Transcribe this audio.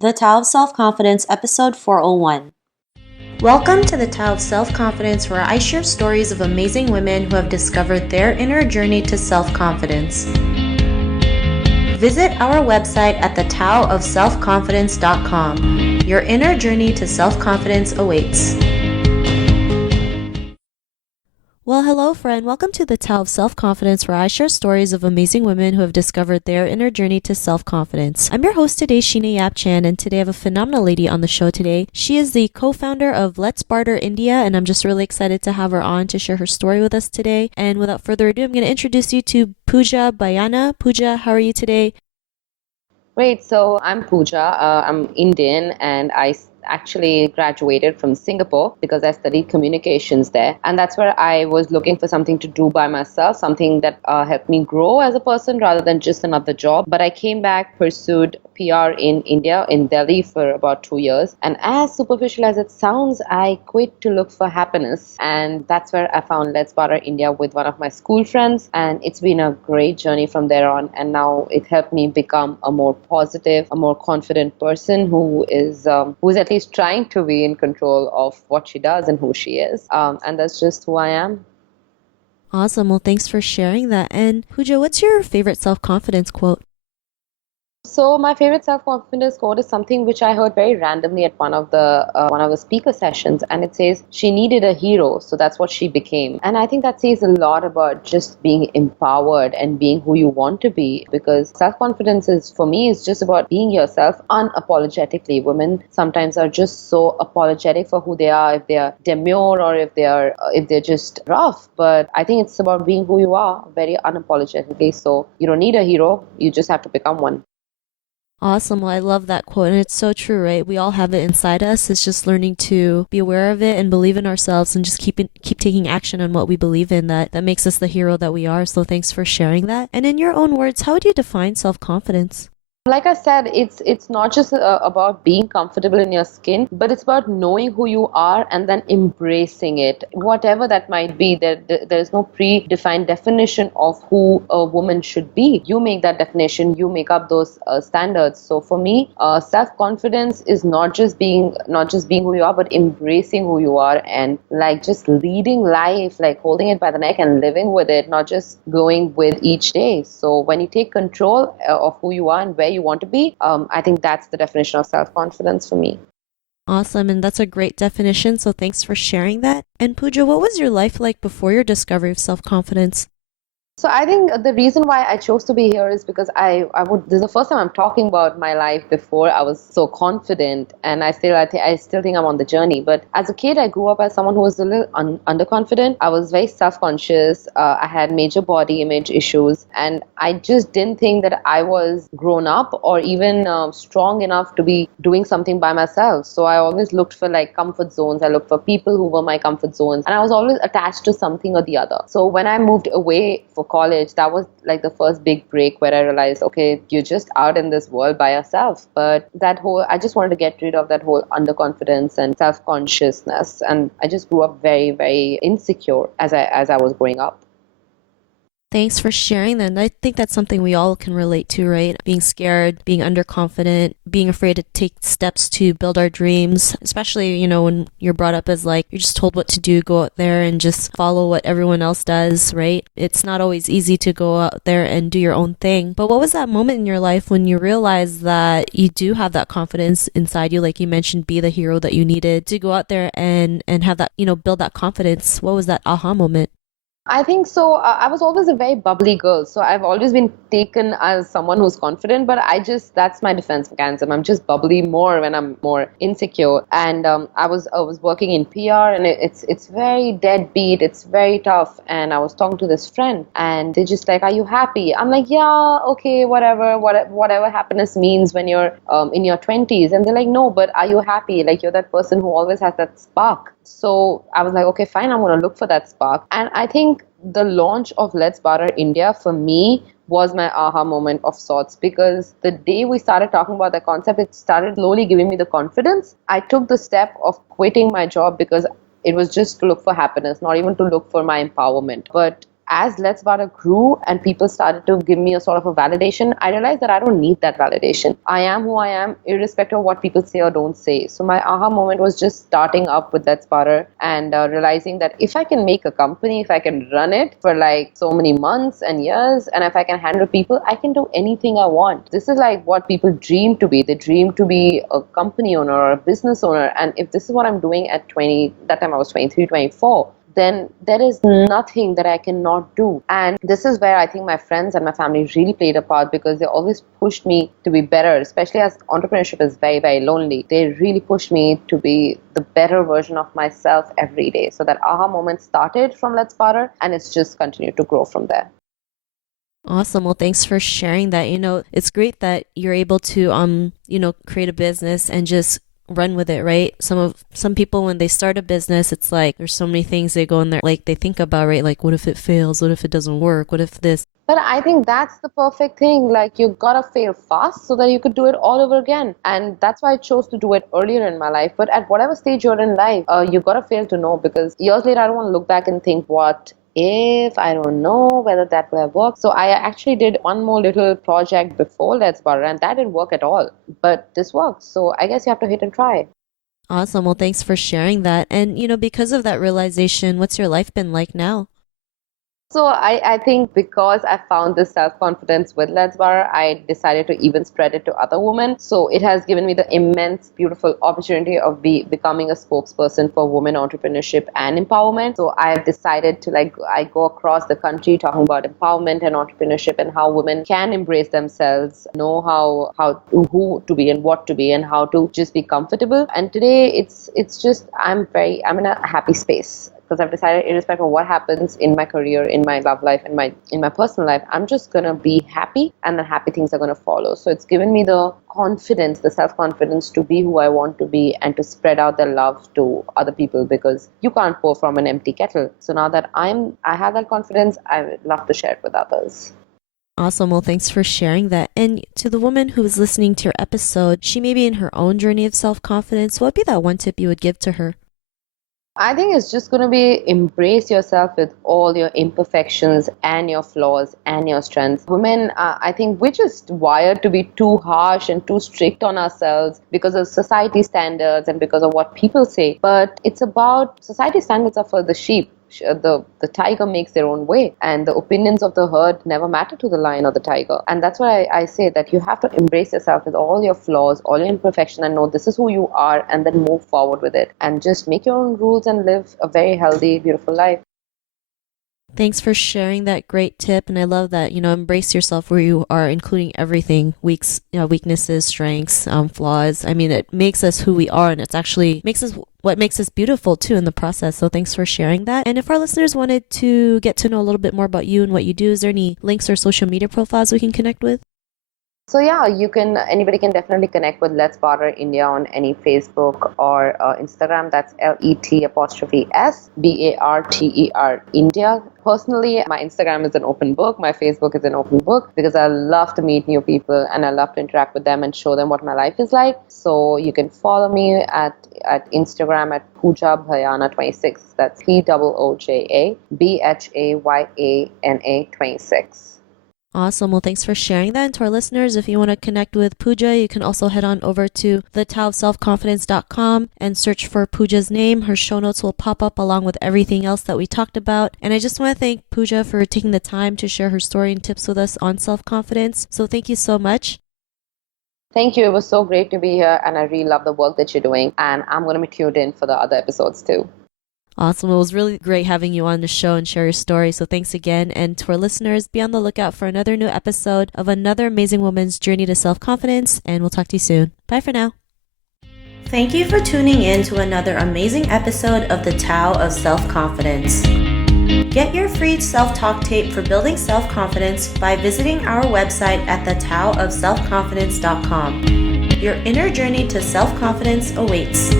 The Tao of Self-Confidence, Episode 401. Welcome to the Tao of Self-Confidence, where I share stories of amazing women who have discovered their inner journey to self-confidence. Visit our website at thetaoofselfconfidence.com. Your inner journey to self-confidence awaits. Well, hello, friend. Welcome to the Tao of Self-Confidence, where I share stories of amazing women who have discovered their inner journey to self-confidence. I'm your host today, Sheena Yap Chan, and today I have a phenomenal lady on the show today. She is the co-founder of Let's Barter India, and I'm just really excited to have her on to share her story with us today. And without further ado, I'm going to introduce you to Pooja Bhayana. Pooja, how are you today? Great. So I'm Pooja. I'm Indian, and I actually graduated from Singapore because I studied communications there. And that's where I was looking for something to do by myself, something that helped me grow as a person rather than just another job. But I came back, pursued PR in India, in Delhi for about 2 years. And as superficial as it sounds, I quit to look for happiness. And that's where I found Let's Barter India with one of my school friends. And it's been a great journey from there on. And now it helped me become a more positive, a more confident person who is at least trying to be in control of what she does and who she is. And that's just who I am. Awesome. Well, thanks for sharing that. And Pooja, what's your favorite self-confidence quote? So my favorite self-confidence quote is something which I heard very randomly at one of the speaker sessions, and it says she needed a hero, so that's what she became. And I think that says a lot about just being empowered and being who you want to be, because self-confidence is, for me, is just about being yourself unapologetically. Women sometimes are just so apologetic for who they are, if they are demure or if they're just rough. But I think it's about being who you are very unapologetically. So you don't need a hero, you just have to become one. Awesome. Well, I love that quote. And it's so true, right? We all have it inside us. It's just learning to be aware of it and believe in ourselves and just keep taking action on what we believe in that makes us the hero that we are. So thanks for sharing that. And in your own words, how would you define self-confidence? Like I said, it's not just about being comfortable in your skin, but it's about knowing who you are and then embracing it, whatever that might be. There is no predefined definition of who a woman should be. You make that definition, you make up those standards. So for me, self-confidence is not just being who you are, but embracing who you are and like just leading life, like holding it by the neck and living with it, not just going with each day. So when you take control of who you are and where you want to be, I think that's the definition of self-confidence for me. Awesome. And that's a great definition. So thanks for sharing that. And Pooja, what was your life like before your discovery of self-confidence? So I think the reason why I chose to be here is because this is the first time I'm talking about my life. Before I was so confident, and I still think I'm on the journey. But as a kid, I grew up as someone who was a little underconfident. I was very self-conscious. I had major body image issues, and I just didn't think that I was grown up or even strong enough to be doing something by myself. So I always looked for like comfort zones. I looked for people who were my comfort zones, and I was always attached to something or the other. So when I moved away for college, that was like the first big break where I realized, okay, you're just out in this world by yourself. But I just wanted to get rid of that whole underconfidence and self-consciousness, and I just grew up very, very insecure as I was growing up. Thanks for sharing that. And I think that's something we all can relate to, right? Being scared, being underconfident, being afraid to take steps to build our dreams, especially, when you're brought up as like, you're just told what to do, go out there and just follow what everyone else does, right? It's not always easy to go out there and do your own thing. But what was that moment in your life when you realized that you do have that confidence inside you, like you mentioned, be the hero that you needed to go out there and have that, build that confidence? What was that aha moment? I think so. I was always a very bubbly girl. So I've always been taken as someone who's confident, but that's my defense mechanism. I'm just bubbly more when I'm more insecure. And I was working in PR, and it's very deadbeat. It's very tough. And I was talking to this friend, and they're just like, "Are you happy?" I'm like, "Yeah, okay, whatever happiness means when you're in your 20s." And they're like, "No, but are you happy? Like you're that person who always has that spark." So I was like, okay, fine, I'm going to look for that spark. And I think the launch of Let's Barter India for me was my aha moment of sorts, because the day we started talking about the concept, it started slowly giving me the confidence. I took the step of quitting my job because it was just to look for happiness, not even to look for my empowerment. But as Let's Barter grew and people started to give me a sort of a validation, I realized that I don't need that validation. I am who I am, irrespective of what people say or don't say. So my aha moment was just starting up with Let's Barter and realizing that if I can make a company, if I can run it for like so many months and years, and if I can handle people, I can do anything I want. This is like what people dream to be. They dream to be a company owner or a business owner. And if this is what I'm doing at 20, that time I was 23, 24, then there is nothing that I cannot do. And this is where I think my friends and my family really played a part, because they always pushed me to be better, especially as entrepreneurship is very, very lonely. They really pushed me to be the better version of myself every day. So that aha moment started from Let's Barter, and it's just continued to grow from there. Awesome. Well, thanks for sharing that. It's great that you're able to, create a business and just run with it, right? Some people, when they start a business, it's like there's so many things they go in there, like they think about, right? Like, what if it fails? What if it doesn't work? What if this? But I think that's the perfect thing. Like, you gotta fail fast so that you could do it all over again. And that's why I chose to do it earlier in my life. But at whatever stage you're in life, you gotta fail to know, because years later, I don't want to look back and think, what if I don't know whether that would have worked. So I actually did one more little project before Let's Barter, and that didn't work at all. But this worked. So I guess you have to hit and try. Awesome. Well, thanks for sharing that. And, because of that realization, what's your life been like now? So I think because I found this self-confidence with Let's Bar, I decided to even spread it to other women. So it has given me the immense, beautiful opportunity of becoming a spokesperson for women entrepreneurship and empowerment. So I've decided to I go across the country talking about empowerment and entrepreneurship and how women can embrace themselves, know who to be and what to be and how to just be comfortable. And today it's just I'm in a happy space, because I've decided, irrespective of what happens in my career, in my love life, in my personal life, I'm just gonna be happy, and then happy things are gonna follow. So it's given me the confidence, the self-confidence to be who I want to be and to spread out the love to other people, because you can't pour from an empty kettle. So now that I have that confidence, I would love to share it with others. Awesome. Well, thanks for sharing that. And to the woman who is listening to your episode, she may be in her own journey of self-confidence. What would be that one tip you would give to her? I think it's just going to be embrace yourself with all your imperfections and your flaws and your strengths. Women, I think we're just wired to be too harsh and too strict on ourselves because of society standards and because of what people say. But it's about society standards are for the sheep. The tiger makes their own way, and the opinions of the herd never matter to the lion or the tiger. And that's why I say that you have to embrace yourself with all your flaws, all your imperfection, and know this is who you are, and then move forward with it and just make your own rules and live a very healthy, beautiful life. Thanks for sharing that great tip. And I love that, embrace yourself where you are, including everything, weaknesses, strengths, flaws. I mean, it makes us who we are, and it's actually what makes us beautiful too in the process. So thanks for sharing that. And if our listeners wanted to get to know a little bit more about you and what you do, is there any links or social media profiles we can connect with? So yeah, anybody can definitely connect with Let's Barter India on any Facebook or Instagram. That's LET_SBARTER India. Personally, my Instagram is an open book. My Facebook is an open book, because I love to meet new people and I love to interact with them and show them what my life is like. So you can follow me at Instagram at Pooja Bhayana 26. That's POOJA BHAYANA 26. Awesome. Well, thanks for sharing that. And to our listeners, if you want to connect with Pooja, you can also head on over to thetaoofselfconfidence.com and search for Pooja's name. Her show notes will pop up along with everything else that we talked about. And I just want to thank Pooja for taking the time to share her story and tips with us on self-confidence. So thank you so much. Thank you. It was so great to be here, and I really love the work that you're doing. And I'm going to be tuned in for the other episodes too. Awesome. It was really great having you on the show and share your story. So thanks again. And to our listeners, be on the lookout for another new episode of another amazing woman's journey to self-confidence. And we'll talk to you soon. Bye for now. Thank you for tuning in to another amazing episode of the Tao of Self-Confidence. Get your free self-talk tape for building self-confidence by visiting our website at thetaoofselfconfidence.com. Your inner journey to self-confidence awaits.